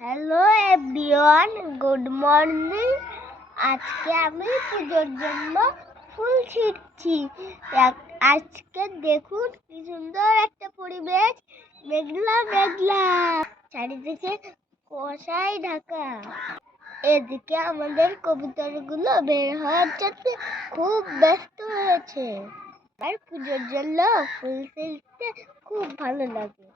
Hello everyone, good morning. আজকে আমি পুজোর জন্য ফুল ছিঁড়ছি। আজকে দেখুন কি সুন্দর একটা পরিবেশ, মেঘলা মেঘলা, চারিদিকে কুয়াশায় ঢাকা। এদিকে আমাদের কবুতরগুলো বের হওয়ার জন্য খুব ব্যস্ত হয়েছে। আর পুজোর জন্য ফুল ছিঁড়তে খুব ভালো লাগে।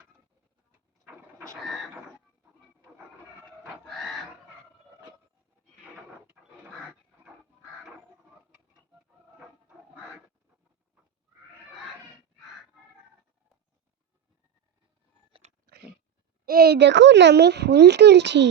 এই দেখুন আমি ফুল তুলছি।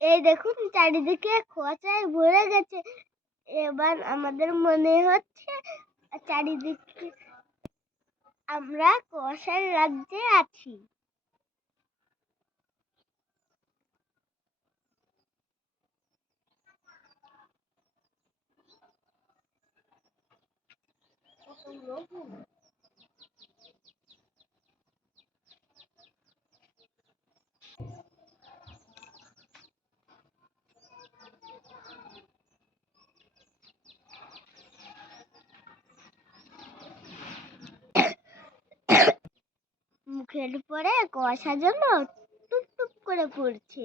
এই দেখুন চারিদিকে কুয়াশায় ভরে গেছে। এবার আমাদের মনে হচ্ছে চারিদিকে আমরা কুয়াশার রাজ্যে আছি। মুখের উপরে কুয়াশা যেন টুপ টুপ করে পড়ছে।